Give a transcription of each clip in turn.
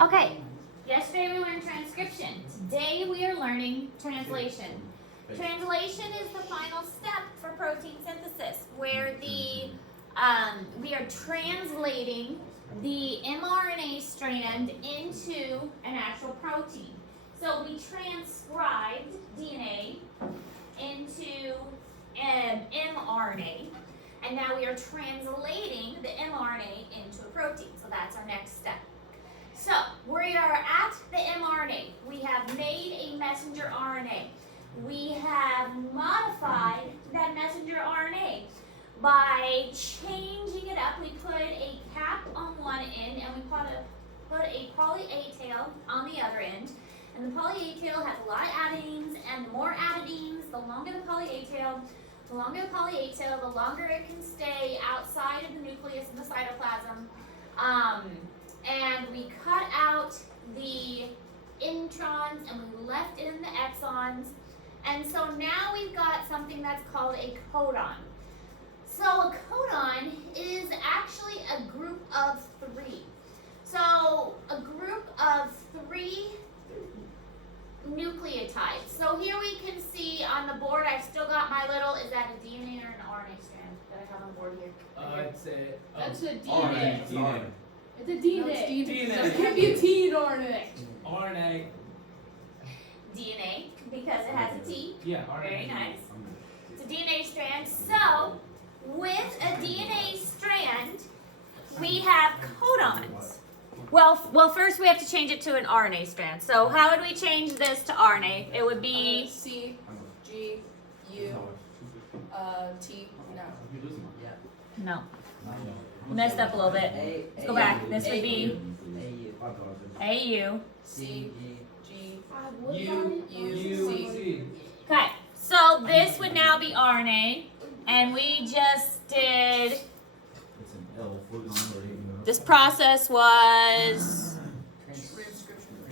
Okay, yesterday we learned transcription. Today we are learning translation. Translation is the final step for protein synthesis, where we are translating the mRNA strand into an actual protein. So we transcribed DNA into mRNA, and now we are translating the mRNA into a protein. So that's our next step. So we are at the mRNA. We have made a messenger RNA. We have modified that messenger RNA by changing it up. We put a cap on one end and we put a poly A tail on the other end. And the poly A tail has a lot of adenines, and the more adenines, the longer the poly A tail. The longer the poly A tail, the longer it can stay outside of the nucleus in the cytoplasm. And we cut out the introns and we left in the exons. And so now we've got something that's called a codon. So a codon is actually a group of three. So a group of three nucleotides. So here we can see on the board, I've still got my little, is that a DNA or an RNA strand that I have on the board here? That's a RNA. DNA. It's a DNA. No, it's DNA. So it can't be a T in RNA. RNA. DNA, because it has a T. Yeah, RNA. Very nice. It's a DNA strand. So with a DNA strand, we have codons. Well, first we have to change it to an RNA strand. So how would we change this to RNA? It would be C, G, U, T. No. no. Messed up a little bit. Let's go back. This would be AU. C, G, U, C. Okay. So this would now be RNA, and we just did. This process was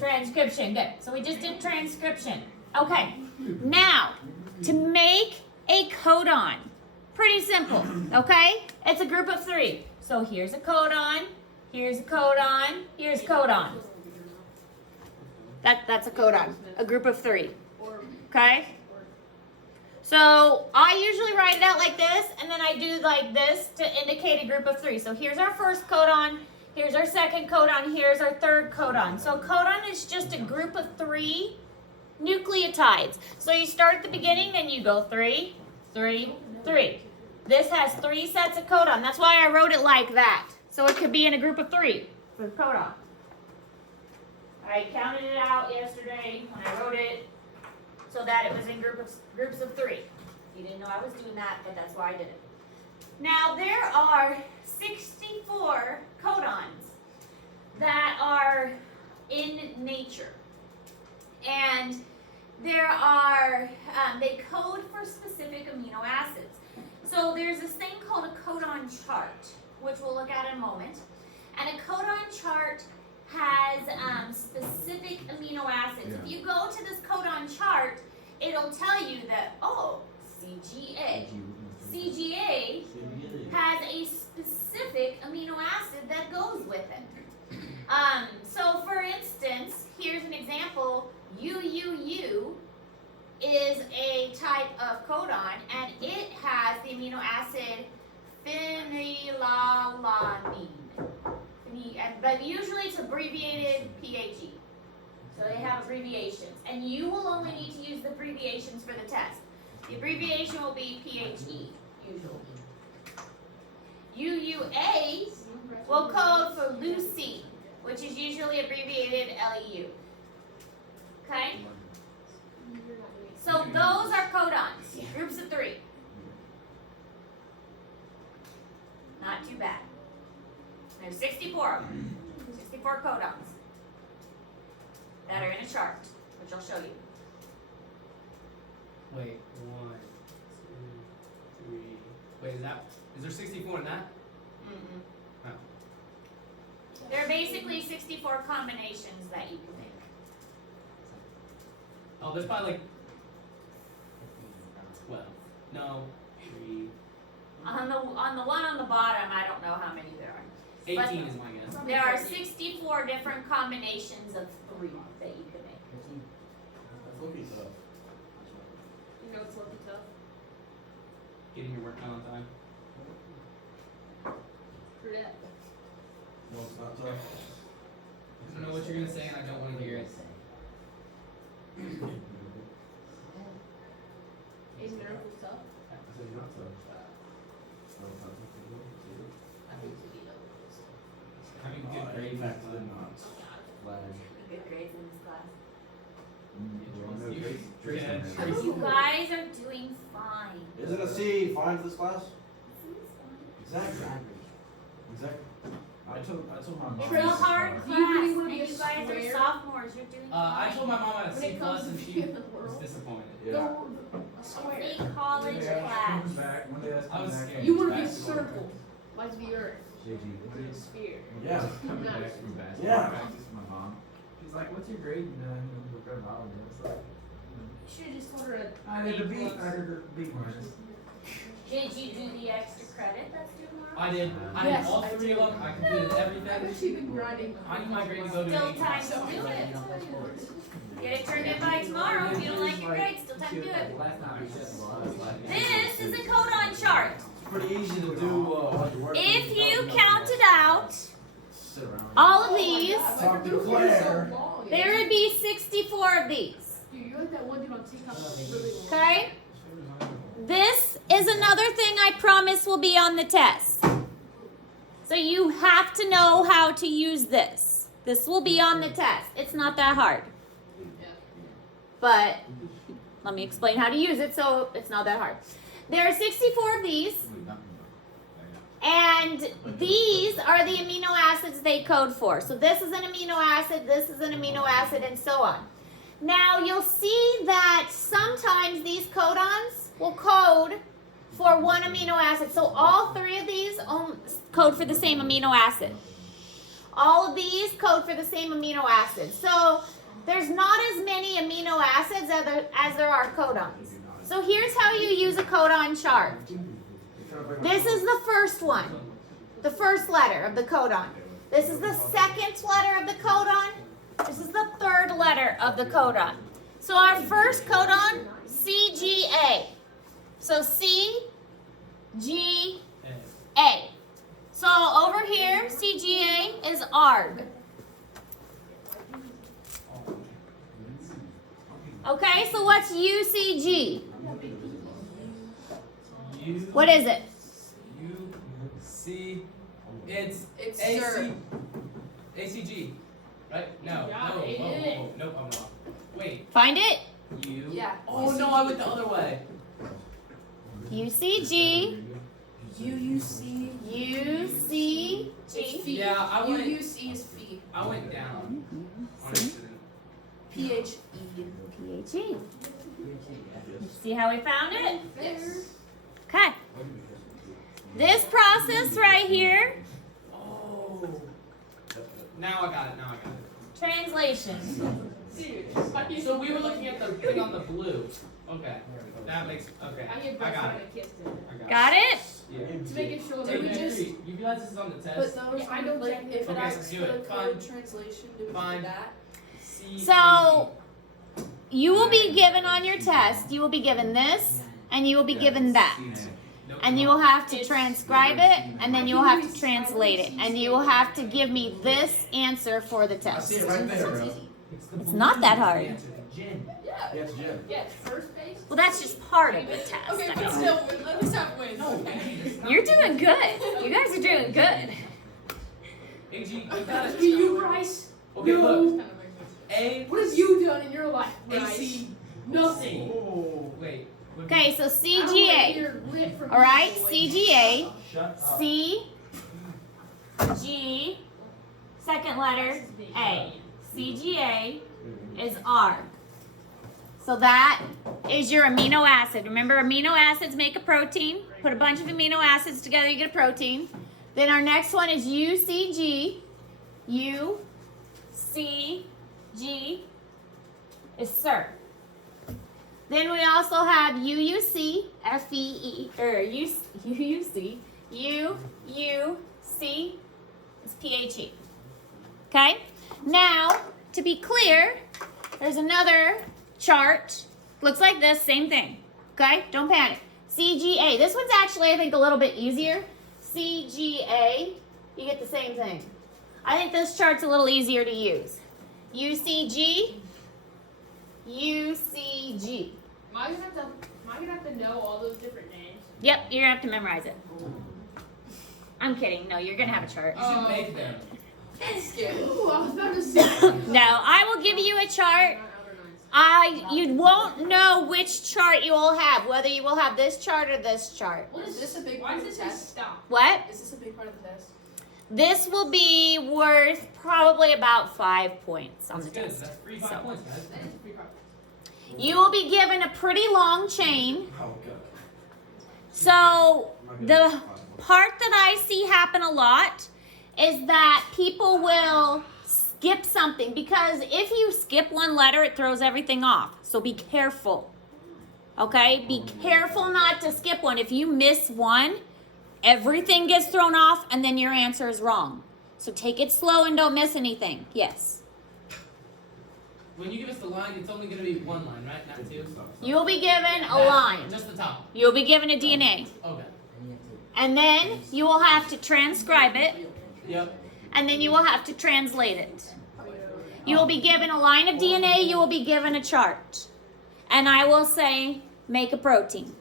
transcription. Good. So we just did transcription. Okay. Now, to make a codon, pretty simple. Okay? It's a group of three. So here's a codon, here's a codon, here's a codon. That's a codon. A group of three. Okay? So I usually write it out like this, and then I do like this to indicate a group of three. So here's our first codon, here's our second codon, here's our third codon. So codon is just a group of three nucleotides. So you start at the beginning, then you go 3, 3, 3. This has 3 sets of codon. That's why I wrote it like that. So it could be in a group of 3 for the codon. I counted it out yesterday when I wrote it, so that it was in groups of 3. You didn't know I was doing that, but that's why I did it. Now there are 64 codons that are in nature, and there are they code for specific amino acids. So there's this thing called a codon chart, which we'll look at in a moment, and a codon chart has specific amino acids. If you go to this codon chart, it'll tell you that, oh, CGA has a specific amino acid that goes with it. So for instance, here's an example. UUU is a type of codon, and it has the amino acid phenylalanine. But usually it's abbreviated PAG. So they have abbreviations. And you will only need to use the abbreviations for the test. The abbreviation will be PHE, usually. UUA will code for leucine, which is usually abbreviated LEU. Okay? So those are codons, groups of 3. Not too bad. There's 64 of them, 64 codons that are in a chart, which I'll show you. Wait, 1, 2, 3. Wait, is there 64 in that? Mm-mm. Oh. There are basically 64 combinations that you can make. Oh, there's probably like 12. No, 3. On the one on the bottom, I don't know how many there are. 18 is my guess. There are 64 different combinations of 3 that you can make. You know it's lucky tough. Getting your work done on time. True that. No, it's not tough. I don't know what you're gonna say, and I don't want to hear it. Is miracle tough? I said you're not tough. No, it's not tough. I think we need those. Having good In grades. fact, they're not. Flattered. Good grades in this class. We're on no You- Trace- yeah, Trace on there. Trace. You guys are doing fine. Is it a C fine for this class? Exactly. Exactly. I told my It's mom. a hard Do you really class, wanna and be you a guys are square? sophomores. You're doing I fine. told my mom I had a When C it plus, comes and to she the was world. disappointed. A square. It's a college class. One day that's I was coming back. scared. You want to be a Basketball. circle, like the earth. JG. Be a sphere. Yeah. Coming back from basketball. Yeah. Practice with my mom. She's like, "What's your grade?" And we're going to biology. I was like, You should have just told her a "I did a B. I did a B minus." Did you do the extra credit that's due tomorrow? I did. I Yes, did all I 3 of them. I completed I everything. bet you've been grinding. I need my grade to go to Still an A+. time to do it. Get it turned in by tomorrow. If you don't like your grades, still time to do it. Last time we said, "Well, I was like, This is a codon chart. It's pretty easy to do all your work. If you counted out Sit around. all of these, Talk to Claire. there would be 64 of these. Dude, you're like that one dude on TikTok that's really long. Okay? This is another thing I promise will be on the test. So you have to know how to use this. This will be on the test. It's not that hard. But let me explain how to use it so it's not that hard. There are 64 of these, and these are the amino acids they code for. So this is an amino acid, this is an amino acid, and so on. Now you'll see that sometimes these codons will code for one amino acid. So all 3 of these code for the same amino acid. All of these code for the same amino acid. So there's not as many amino acids as there are codons. So here's how you use a codon chart. This is the first one, the first letter of the codon. This is the second letter of the codon. This is the third letter of the codon. So our first codon, CGA. So C, G, A. So over here, CGA is ARG. Okay, so what's UCG? What is it? U C. It's It's AC, sir. ACG, right? No, Yeah, no, it whoa, is. whoa, nope, I'm wrong. Wait, Find it. U. Yeah. Oh no, I went the other way. UCG, UUC. UCG. Yeah, I went. UUC is fee. I went down on accident. PHE. PHE. See how we found it? Yes. Okay. This process right here, Oh. Now I got it. Now I got it. translation. Dude. So we were looking at the thing on the blue. Okay. That makes. Okay. I get I breast got when it. I kissed it. I got it. Got it? Yeah. To make it sure Hey, that we we just. you realize this is on the But test? those, Yeah, I don't like, check if it. it Okay, asks do for it. the code Fine. translation, do it Fine. for that. C. So, you will be given on your test, you will be given this, and you will be given that. Nope. And you will have to transcribe it, and then you will have to translate it. And you will have to give me this answer for the I test. see it right there, bro. It's not that hard. Answer to Jen. Yeah. Yes, Jim. Yeah, first base. Well, that's just part of the test. Okay, I but mean. still, let us have wins. No, Okay. You're doing good. You guys are doing good. Big G, you gotta. Do you, Bryce? Okay, No. look. A. What have you done in your life, Bryce? AC. Nothing. Oh, wait. Okay, so I don't wanna CGA. hear lit from All right, you, boy. CGA. Shut up. C, G, second letter, A. CGA is R. So that is your amino acid. Remember, amino acids make a protein. Put a bunch of amino acids together, you get a protein. Then our next one is UCG. UCG is sir. Then we also have UUC, FEE, or UUC, UUC is PHE. Okay? Now, to be clear, there's another chart. Looks like this, same thing. Okay? Don't panic. CGA. This one's actually, I think, a little bit easier. CGA, you get the same thing. I think this chart's a little easier to use. UCG, UCG. Am I gonna have to know all those different names? Yep, you're gonna have to memorize it. I'm kidding. No, you're gonna have a chart. You should make them. That's scary. Ooh, I was about to say. No, I will give you a chart. You won't know which chart you will have, whether you will have this chart or this chart. What is this a big part of the test? Stop. What? Is this a big part of the test? This will be worth probably about 5 points on That's the good. test. That's 3 5 So. points, guys. That is a big part. You will be given a pretty long chain. Oh, God. So the part that I see happen a lot is that people will skip something, because if you skip one letter, it throws everything off. So be careful. Okay? Be careful not to skip one. If you miss one, everything gets thrown off and then your answer is wrong. So take it slow and don't miss anything. Yes. When you give us the line, it's only going to be one line, right? Not two? You'll be given a That, line. Just the top. You'll be given a DNA. Okay. And then you will have to transcribe it. Yep. And then you will have to translate it. You will be given a line of DNA, you will be given a chart. And I will say, make a protein.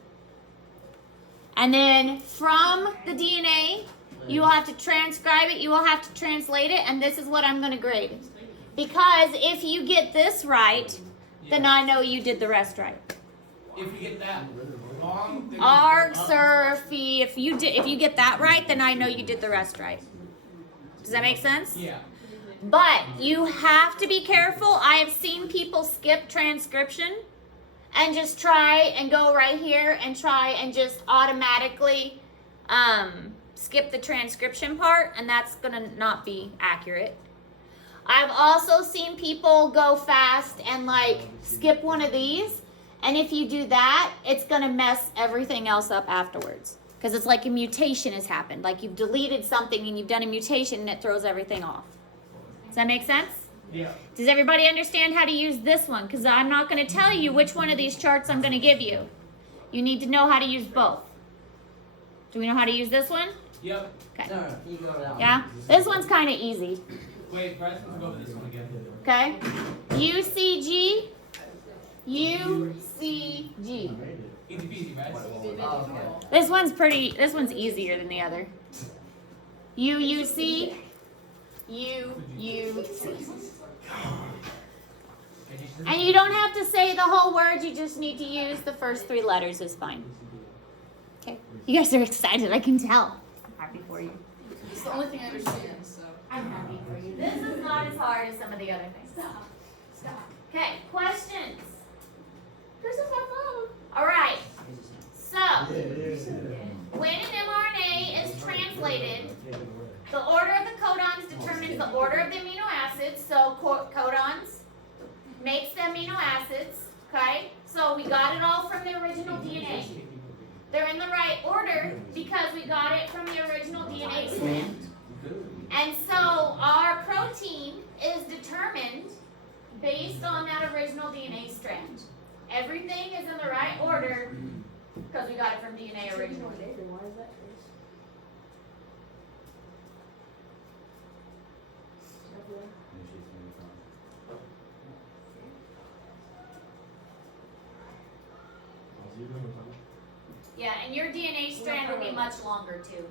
And then from the DNA, you will have to transcribe it, you will have to translate it, and this is what I'm going to grade. Because if you get this right, then I know you did the rest right. If you get that wrong, then Arg, surfy, if you get that right, then I know you did the rest right. Does that make sense? Yeah. But you have to be careful. I have seen people skip transcription and just try and go right here and try and just automatically skip the transcription part, and that's gonna not be accurate. I've also seen people go fast and like skip one of these, and if you do that, it's gonna mess everything else up afterwards. Because it's like a mutation has happened. Like you've deleted something and you've done a mutation and it throws everything off. Does that make sense? Yeah. Does everybody understand how to use this one? Because I'm not going to tell you which one of these charts I'm going to give you. You need to know how to use both. Do we know how to use this one? Yep. Okay. No, you go down. Yeah? This one's kind of easy. Wait, Bryce, let's go over this one again. Okay? UCG. UCG. Easy peasy, Bryce. Oh, okay. This one's easier than the other. UUC. UUC. And you don't have to say the whole word, you just need to use the first 3 letters is fine. Okay. You guys are excited, I can tell. I'm happy for you. It's the only thing I understand, so. I'm happy for you. This is not as hard as some of the other things. Stop. Okay, questions? Here's my phone. Alright. So, when an mRNA is translated, the order of the codons determines the order of the amino acids. So codons makes the amino acids, okay? So we got it all from the original DNA. They're in the right order because we got it from the original DNA strand. And so our protein is determined based on that original DNA strand. Everything is in the right order because we got it from DNA originally. Yeah, and your DNA strand will be much longer too.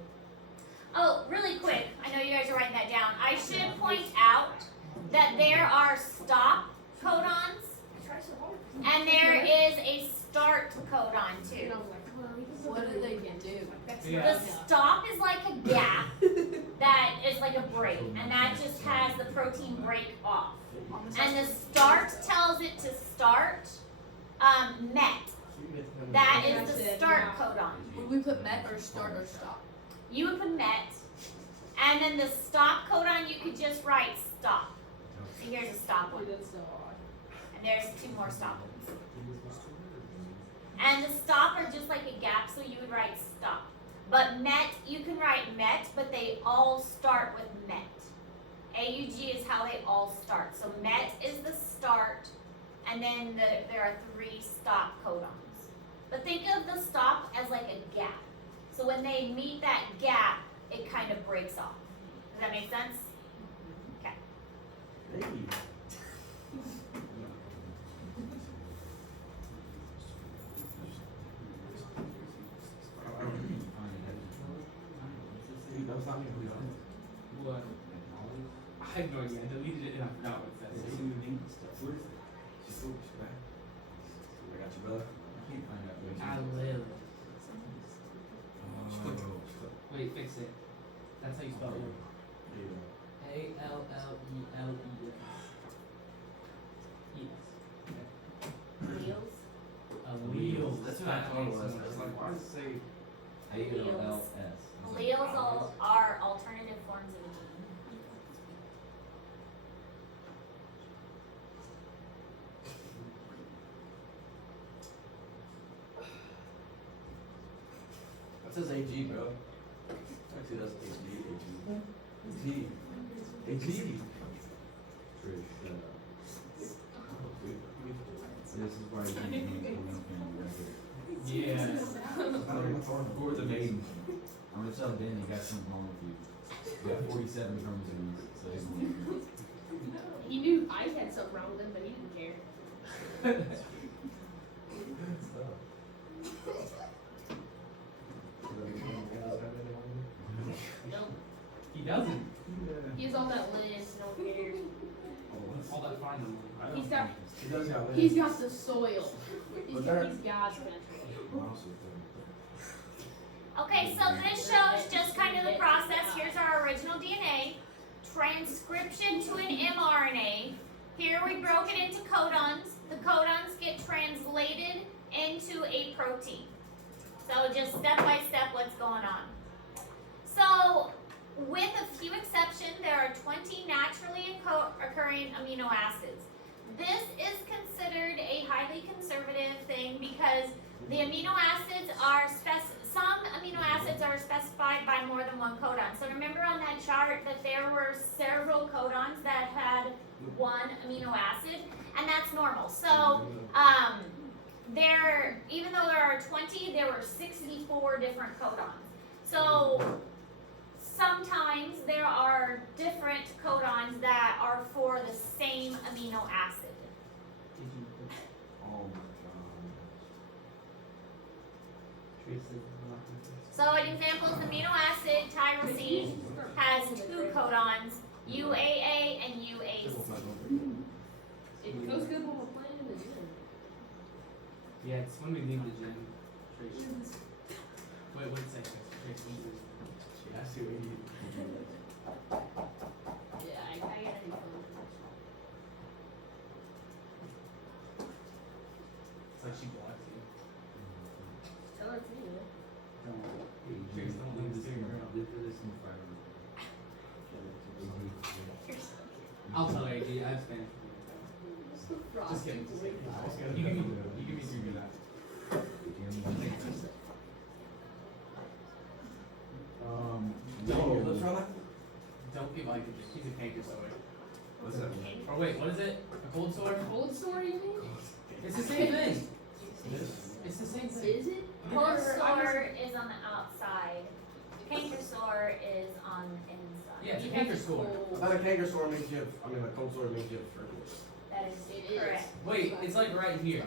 Oh, really quick, I know you guys are writing that down. I should point out that there are stop codons and there is a start codon too. What did they do? The stop is like a gap that is like a break, and that just has the protein break off. And the start tells it to start met. That is the start codon. Would we put met or start or stop? You would put met, and then the stop codon you could just write stop. So here's a stop one, That's so odd. and there's 2 more stop ones. And the stop are just like a gap, so you would write stop. But MET, you can write MET, but they all start with MET. AUG is how they all start. So MET is the start, and then there are 3 stop codons. But think of the stop as like a gap. So when they meet that gap, it kind of breaks off. Does that make sense? Okay. Hey. Dude, that's not me. What? I have no idea. I deleted it and I forgot what it said. Where is it? She's so back. I got you, brother. I can't find out. I live. Oh. Wait, fix it. That's how you spell it. There you go. Alleleles. Yes. Wheels. Alleles. That's what I thought it was. I was like, why does it say? ALLS. Alleles are alternative forms of a gene. That says AG, bro. Actually, that's AG. AG. AG. Trish, shut up. This is why you need to be Yes. For the maiden. I'm gonna tell Dan you got something wrong with you. You got 47 chromosomes, so he's one. He knew I had something wrong with him, but he didn't care. Nope. He doesn't. He has all that list, no one cares. All that fine on He's got, He does got he's got the soil. He's But got, there- he's God's country. Okay, so this shows just kind of the process. Here's our original DNA. Transcription to an mRNA. Here we broke it into codons. The codons get translated into a protein. So just step by step what's going on. So with a few exceptions, there are 20 naturally occurring amino acids. This is considered a highly conservative thing because the amino acids are some amino acids are specified by more than one codon. So remember on that chart that there were several codons that had one amino acid, and that's normal. So even though there are 20, there were 64 different codons. So sometimes there are different codons that are for the same amino acid. Oh my So an example is amino acid tyrosine has 2 codons, UAA and UAC. It goes good when we're playing in the gym. Yeah, it's when we leave the gym. Trace. Wait, wait a second. Trace, what is it? I see what you Yeah, I gotta do something. It's like she blocks you. Tell her to do it. Trace, don't leave this here. I'll tell her, AG, I have Spanish. Just kidding. Just kidding. You give me 3 for that. No, let's try that. Don't give like he's a canker sore. What's that mean? Or wait, what is it? A cold sore? Cold story, you mean? It's the same thing. This? It's the same thing. Is it? Cold Or I sore is on the outside. Canker sore is on the inside. Yeah, it's a You canker have sore. I thought a canker sore makes you have, a cold sore makes you have freckles. That is It is. correct. Wait, it's like right here.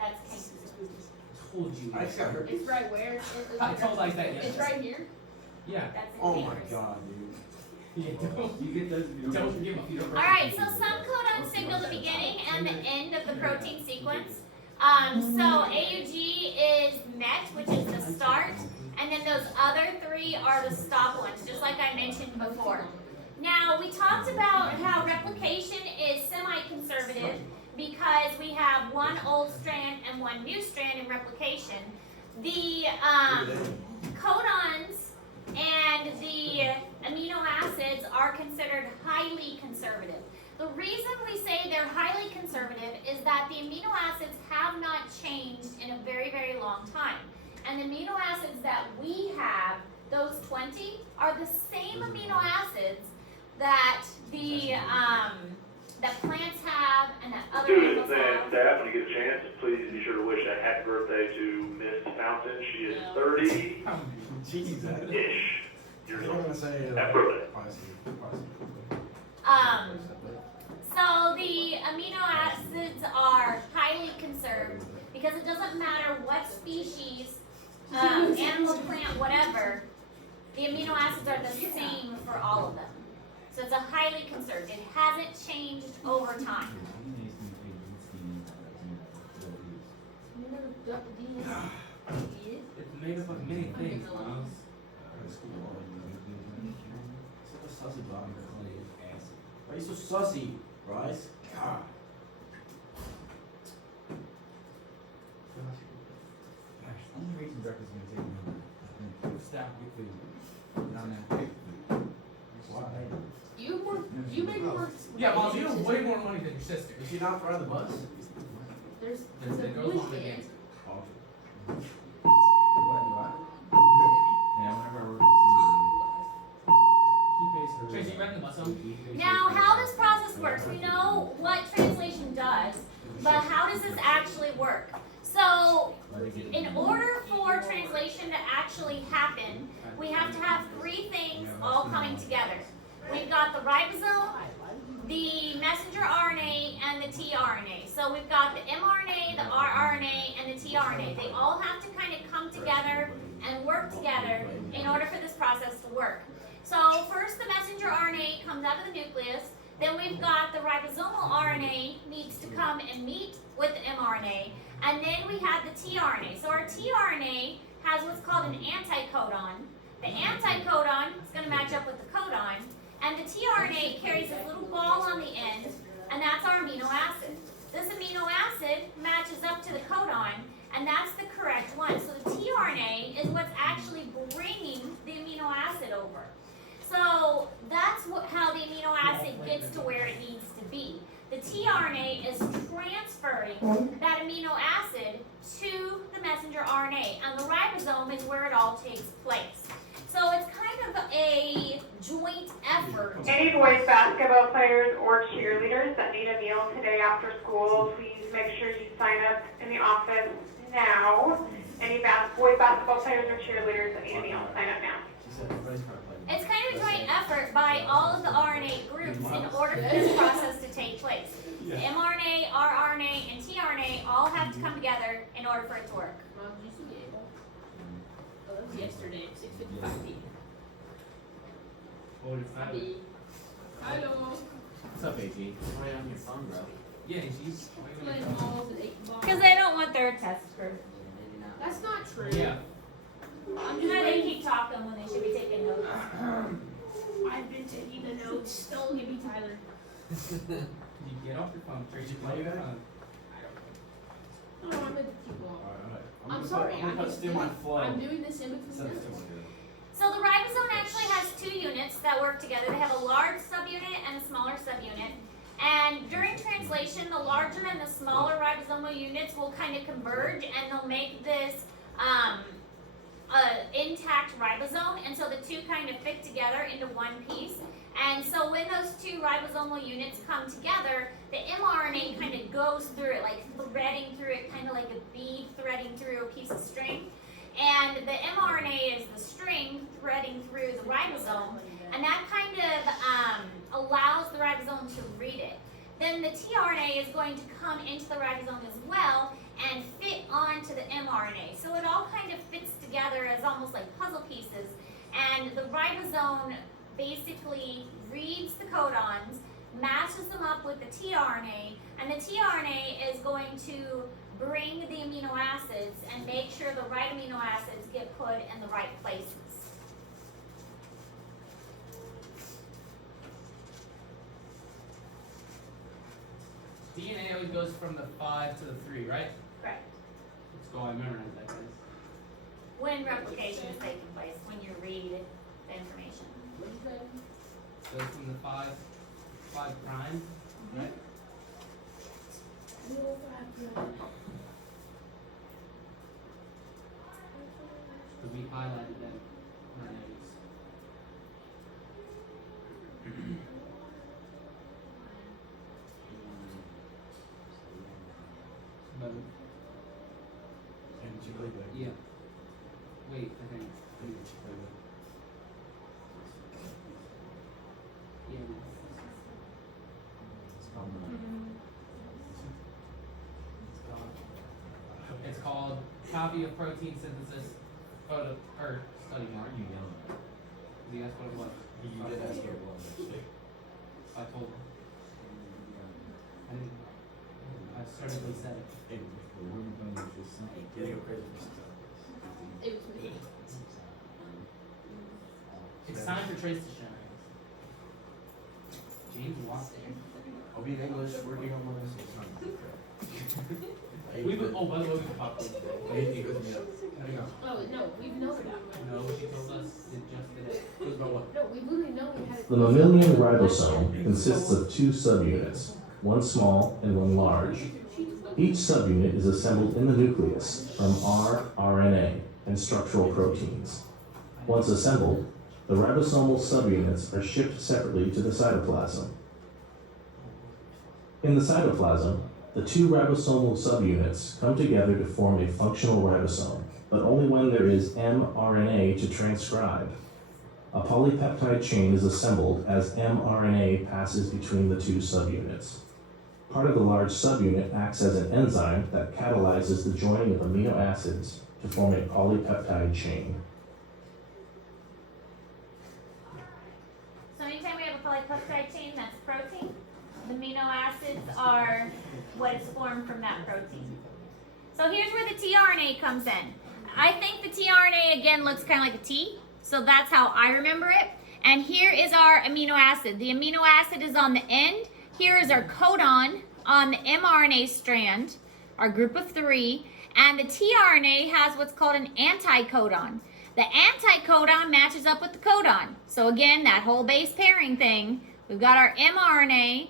That's canker sore. Told you. I just got hurt. It's right where? I told like that It's yesterday. right here? Yeah. That's a Oh my canker. god, dude. Yeah, don't. You get those if you Don't give a All right, so some codons signal the beginning and the end of the protein sequence. So AUG is MET, which is the start, and then those other 3 are the stop ones, just like I mentioned before. Now, we talked about how replication is semi-conservative because we have one old strand and one new strand in replication. The codons and the amino acids are considered highly conservative. The reason we say they're highly conservative is that the amino acids have not changed in a very, very long time. And the amino acids that we have, those 20, are the same amino acids that the that plants have and that other Students animals and have. staff, when you get a chance, please be sure to wish a happy birthday to Miss Fountain. She is 30-ish Jeez, that years I'm old. gonna say, Happy birthday. So the amino acids are highly conserved because it doesn't matter what species, animal, plant, whatever, the amino acids are the same for all of them. So it's a highly conserved. It hasn't changed over time. It's made up of many things, Miles. Why are you so sussy, Bryce? God. Only reason breakfast is gonna take me stop with food. Not enough quick food. Why? You make more. Yeah, Miles, you have way more money than your sister. Is she not riding the bus? There's It a goes bush on there. again. Oh. What, do I? Yeah, whenever I work at he pays her. Tracy, you riding the bus home? Now, how this process works, we know what translation does, but how does this actually work? So, in order for translation to actually happen, we have to have three things all coming together. We've got the ribosome, the messenger RNA, and the tRNA. So we've got the mRNA, the rRNA, and the tRNA. They all have to kind of come together and work together in order for this process to work. So first the messenger RNA comes out of the nucleus, then we've got the ribosomal RNA needs to come and meet with the mRNA, and then we have the tRNA. So our tRNA has what's called an anticodon. The anticodon is going to match up with the codon, and the tRNA carries this little ball on the end, and that's our amino acid. This amino acid matches up to the codon, and that's the correct one. So the tRNA is what's actually bringing the amino acid over. So that's how the amino acid gets to where it needs to be. The tRNA is transferring that amino acid to the messenger RNA, and the ribosome is where it all takes place. So it's kind of a joint effort. Any boys basketball players or cheerleaders that need a meal today after school, please make sure you sign up in the office now. Any boys basketball players or cheerleaders that need a meal, sign up now. She said everybody's trying to play. It's kind of a joint effort by all of the RNA groups in order for this process to take place. The mRNA, rRNA, and tRNA all have to come together in order for it to work. Mom, did you see the able? Oh, that was yesterday, 6:55 p.m. What would it matter? Hello. What's up, AG? Why on your phone, bro? Yeah, she's. Playing balls and 8 balls. Because they don't want their test screwed. That's not true. Yeah. I'm You just know, they waiting. keep talking when they should be taking notes. I've been taking the notes. Don't give me Tyler. You get off your phone, Tracy. Why you Play your got it? phone. No, I'm in the cue ball. Alright. I'm sorry. I'm gonna steal my flow. I'm doing this in between Instead of notes. stealing it. So the ribosome actually has two units that work together. They have a large subunit and a smaller subunit. And during translation, the larger and the smaller ribosomal units will kind of converge, and they'll make this intact ribosome. And so the two kind of fit together into one piece. And so when those two ribosomal units come together, the mRNA kind of goes through it, like threading through it, kind of like a bead threading through a piece of string. And the mRNA is the string threading through the ribosome, and that kind of allows the ribosome to read it. Then the tRNA is going to come into the ribosome as well and fit onto the mRNA. So it all kind of fits together as almost like puzzle pieces, and the ribosome basically reads the codons, matches them up with the tRNA, and the tRNA is going to bring the amino acids and make sure the right amino acids get put in the right places. DNA always goes from the 5 to the 3, right? Correct. Let's go. I memorized that, guys. When replication is taking place, when you read the information. What you say? Goes from the 5 prime, right? we've highlighted them in our notes. But, And did you play that? yeah. Wait, I think. Did you play that? Yeah. It's called Copy of Protein Synthesis Photo or Study Why Guide. are you yelling at me? You asked what it was. You did ask her one, actually. I told her. I didn't. I certainly said it. Hey, Well, we're gonna do this simple. getting a crazy for some It was me. It's time for Trace to shine. James lost it. I'll be in English, working on my lessons. We would. Oh, by the way, we can pop this. He goes me up. Hang on. Oh, no, we've known about it. No, she told us it just today. Goes about what? No, we literally know we had it. The mammalian ribosome consists of two subunits, one small and one large. Each subunit is assembled in the nucleus from rRNA and structural proteins. Once assembled, the ribosomal subunits are shipped separately to the cytoplasm. In the cytoplasm, the two ribosomal subunits come together to form a functional ribosome, but only when there is mRNA to transcribe. A polypeptide chain is assembled as mRNA passes between the two subunits. Part of the large subunit acts as an enzyme that catalyzes the joining of amino acids to form a polypeptide chain. So anytime we have a polypeptide chain, that's protein. The amino acids are what is formed from that protein. So here's where the tRNA comes in. I think the tRNA again looks kind of like a T, so that's how I remember it. And here is our amino acid. The amino acid is on the end. Here is our codon on the mRNA strand, our group of 3, and the tRNA has what's called an anticodon. The anticodon matches up with the codon. So again, that whole base pairing thing, we've got our mRNA,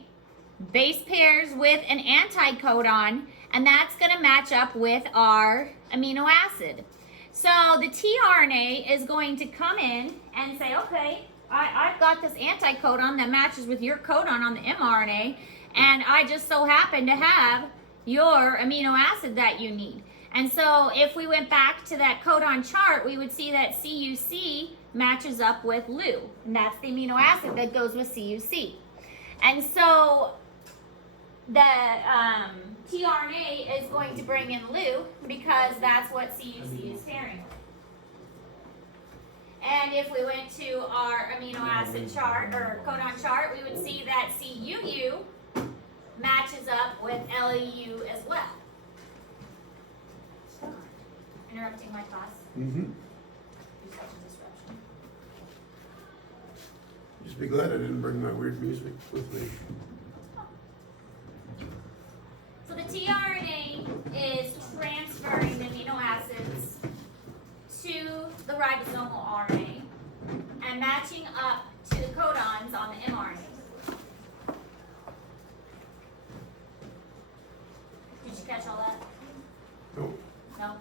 base pairs with an anticodon, and that's going to match up with our amino acid. So the tRNA is going to come in and say, okay, I've got this anticodon that matches with your codon on the mRNA, and I just so happen to have your amino acid that you need. And so if we went back to that codon chart, we would see that CUC matches up with LU, and that's the amino acid that goes with CUC. And so the tRNA is going to bring in LU because that's what CUC is pairing with. And if we went to our amino acid chart or codon chart, we would see that CUU matches up with LEU as well. Interrupting my class. Mm-hmm. You're such a disruption. Just be glad I didn't bring my weird music with me. So the tRNA is transferring the amino acids to the ribosomal RNA and matching up to the codons on the mRNA. Did you catch all that? Nope. No?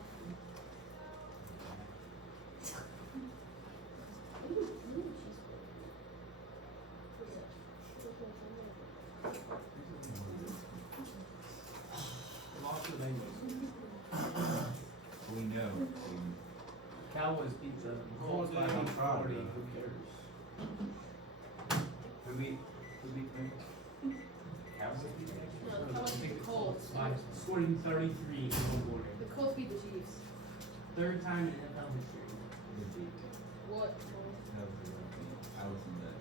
Lost the Bengals. We know. Cowboys pizza. Colts by Colts by 40. Who cares? Who beat them? Cowboys beat them? No, the Cowboys beat the Colts. By scoring 33 in one quarter. The Colts beat the Chiefs. Third time in NFL history. Who beat? What? No, I was in that.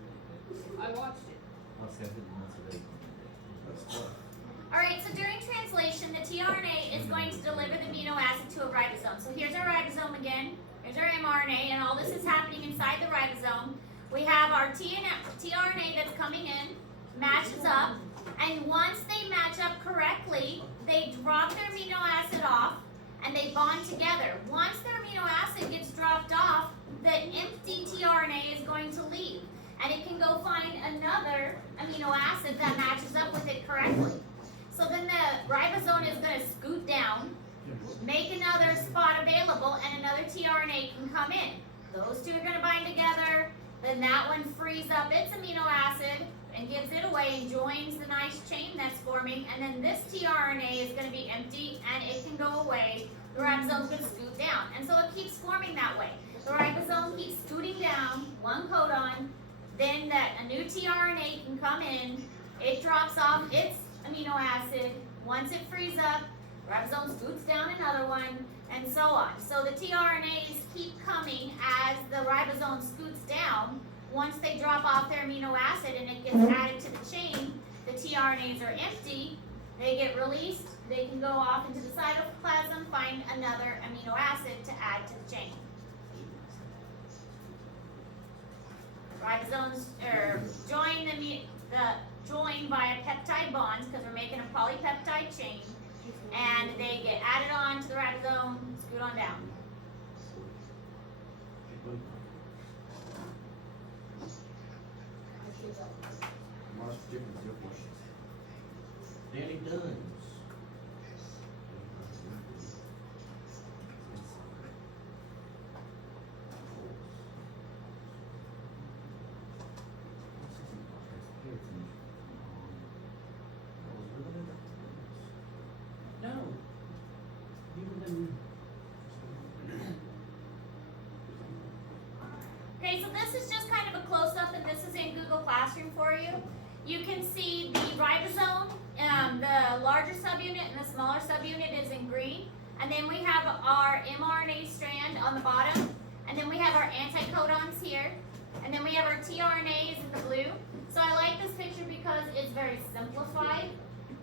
I watched it. I was gonna hit the nuts of That's tough. All right, so during translation, the tRNA is going to deliver the amino acid to a ribosome. So here's our ribosome again. Here's our mRNA, and all this is happening inside the ribosome. We have our tRNA that's coming in, matches up, and once they match up correctly, they drop their amino acid off, and they bond together. Once their amino acid gets dropped off, the empty tRNA is going to leave, and it can go find another amino acid that matches up with it correctly. So then the ribosome is going to scoot down, make another spot available and another tRNA can come in. Those two are gonna bind together, then that one frees up its amino acid and gives it away and joins the nice chain that's forming, and then this tRNA is gonna be empty and it can go away. The ribosome's gonna scoot down, and so it keeps forming that way. The ribosome keeps scooting down, one codon, then a new tRNA can come in, it drops off its amino acid. Once it frees up, ribosome scoots down another one, and so on. So the tRNAs keep coming as the ribosome scoots down. Once they drop off their amino acid and it gets added to the chain, the tRNAs are empty, they get released, they can go off into the cytoplasm, find another amino acid to add to the chain. Ribosomes join via peptide bonds because we're making a polypeptide chain, and they get added on to the ribosome, scoot on down. Danny Duns. No. Even Okay, so this is just kind of a close-up, and this is in Google Classroom for you. You can see the ribosome, the larger subunit and the smaller subunit is in green. And then we have our mRNA strand on the bottom. And then we have our anticodons here. And then we have our tRNAs in the blue. So I like this picture because it's very simplified,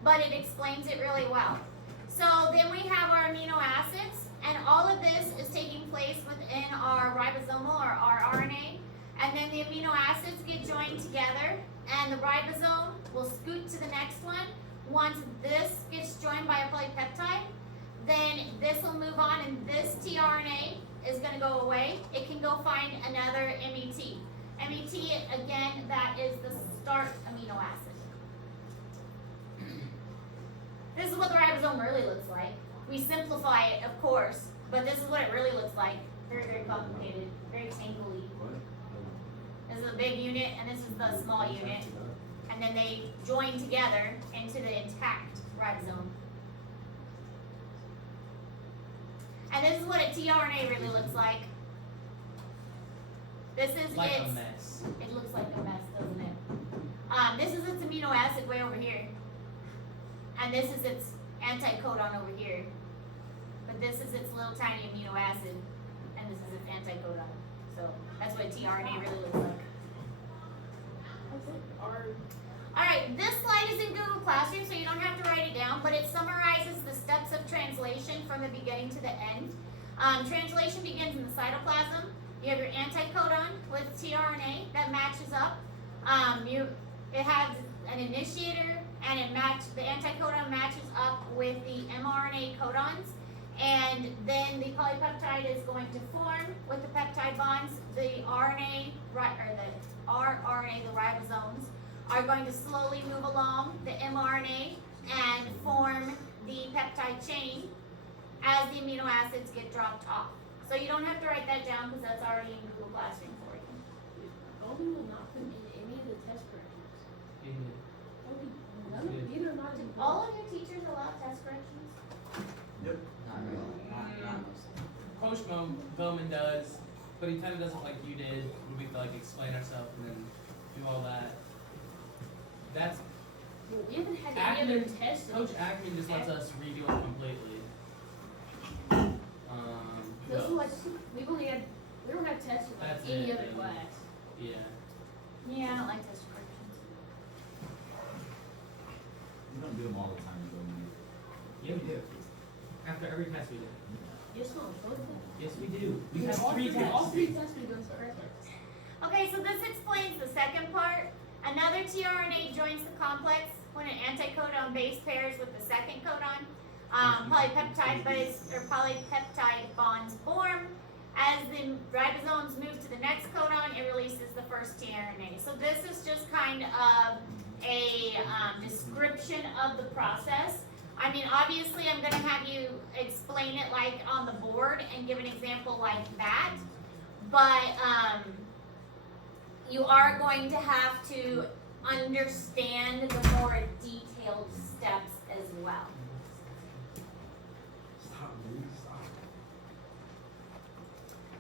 but it explains it really well. So then we have our amino acids, and all of this is taking place within our ribosomal or our RNA. And then the amino acids get joined together, and the ribosome will scoot to the next one. Once this gets joined by a polypeptide, then this will move on, and this tRNA is going to go away. It can go find another MET. MET, again, that is the start amino acid. This is what the ribosome really looks like. We simplify it, of course, but this is what it really looks like. Very, very complicated, very tangly. This is a big unit, and this is the small unit. And then they join together into the intact ribosome. And this is what a tRNA really looks like. This is like its, a mess. it looks like a mess, doesn't it? This is its amino acid way over here. And this is its anticodon over here. But this is its little tiny amino acid. And this is its anticodon. So that's what a tRNA really looks like. Alright, this slide is in Google Classroom, so you don't have to write it down, but it summarizes the steps of translation from the beginning to the end. Translation begins in the cytoplasm. You have your anticodon with tRNA that matches up. It has an initiator, and the anticodon matches up with the mRNA codons. And then the polypeptide is going to form with the peptide bonds. The RNA, or the rRNA, the ribosomes, are going to slowly move along the mRNA and form the peptide chain as the amino acids get dropped off. So you don't have to write that down because that's already in Google Classroom for you. Obi will not put in any of the test corrections. Idiot. Obi, none of you are not to. All of your teachers allow test corrections? Not really. Not most. Coach Bowman does, but he kind of does it like you did, where we have to like explain ourselves and then do all that. That's We haven't had any other tests. Coach Ackman just lets us redo it completely. Those no. who we've only had, we don't have tests in like That's any it, other and- class. Yeah. Yeah, I don't like test corrections. We don't do them all the time, though. Yeah, we do. After every test we do. Yes, no, both of them. Yes, we do. We have all three tests. All three tests we do is correct. Okay, so this explains the second part. Another tRNA joins the complex when an anticodon base pairs with the second codon. Polypeptide bonds form. As the ribosomes move to the next codon, it releases the first tRNA. So this is just kind of a description of the process. I mean, obviously, I'm gonna have you explain it like on the board and give an example like that. But, you are going to have to understand the more detailed steps as well.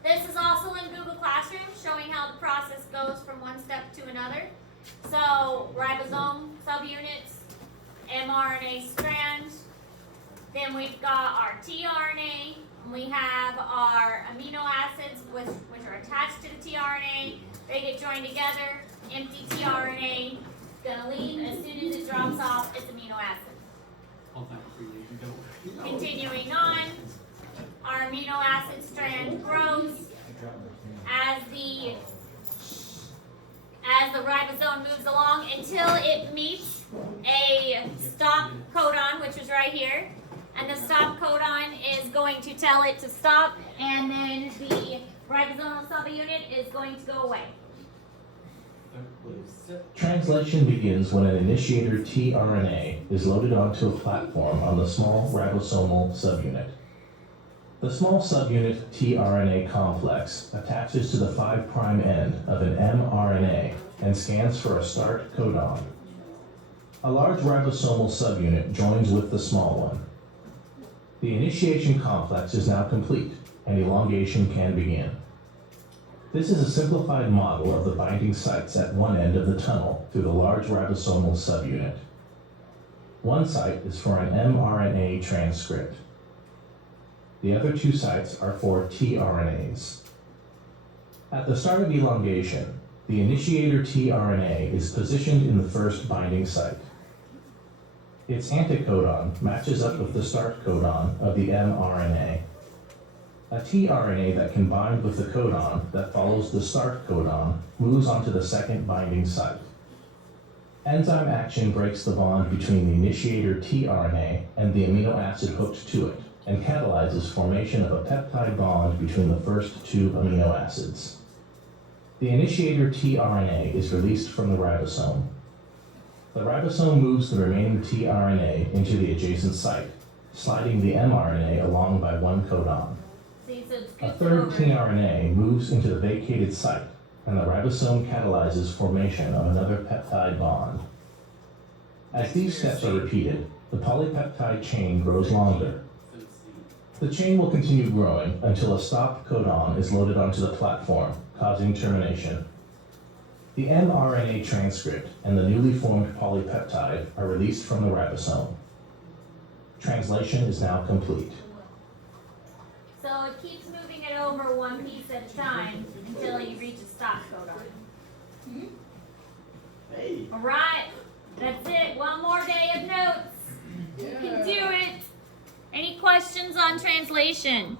This is also in Google Classroom, showing how the process goes from one step to another. So, ribosome subunits, mRNA strand, then we've got our tRNA, and we have our amino acids which are attached to the tRNA. They get joined together, empty tRNA, gonna leave, as soon as it drops off its amino acid. All that freely, you don't. Continuing on, our amino acid strand grows as the ribosome moves along until it meets a stop codon, which is right here. And the stop codon is going to tell it to stop, and then the ribosomal subunit is going to go away. Translation begins when an initiator tRNA is loaded onto a platform on the small ribosomal subunit. The small subunit tRNA complex attaches to the 5' end of an mRNA and scans for a start codon. A large ribosomal subunit joins with the small one. The initiation complex is now complete, and elongation can begin. This is a simplified model of the binding sites at one end of the tunnel through the large ribosomal subunit. One site is for an mRNA transcript. The other two sites are for tRNAs. At the start of elongation, the initiator tRNA is positioned in the first binding site. Its anticodon matches up with the start codon of the mRNA. A tRNA that can bind with the codon that follows the start codon moves onto the second binding site. Enzyme action breaks the bond between the initiator tRNA and the amino acid hooked to it, and catalyzes formation of a peptide bond between the first two amino acids. The initiator tRNA is released from the ribosome. The ribosome moves the remaining tRNA into the adjacent site, sliding the mRNA along by one codon. See, so it's A good third over. tRNA moves into the vacated site, and the ribosome catalyzes formation of another peptide bond. As these steps are repeated, the polypeptide chain grows longer. The chain will continue growing until a stop codon is loaded onto the platform, causing termination. The mRNA transcript and the newly formed polypeptide are released from the ribosome. Translation is now complete. So it keeps moving it over one piece at a time until you reach a stop codon. Hey. All right, that's it. One more day of notes. You can do it. Any questions on translation?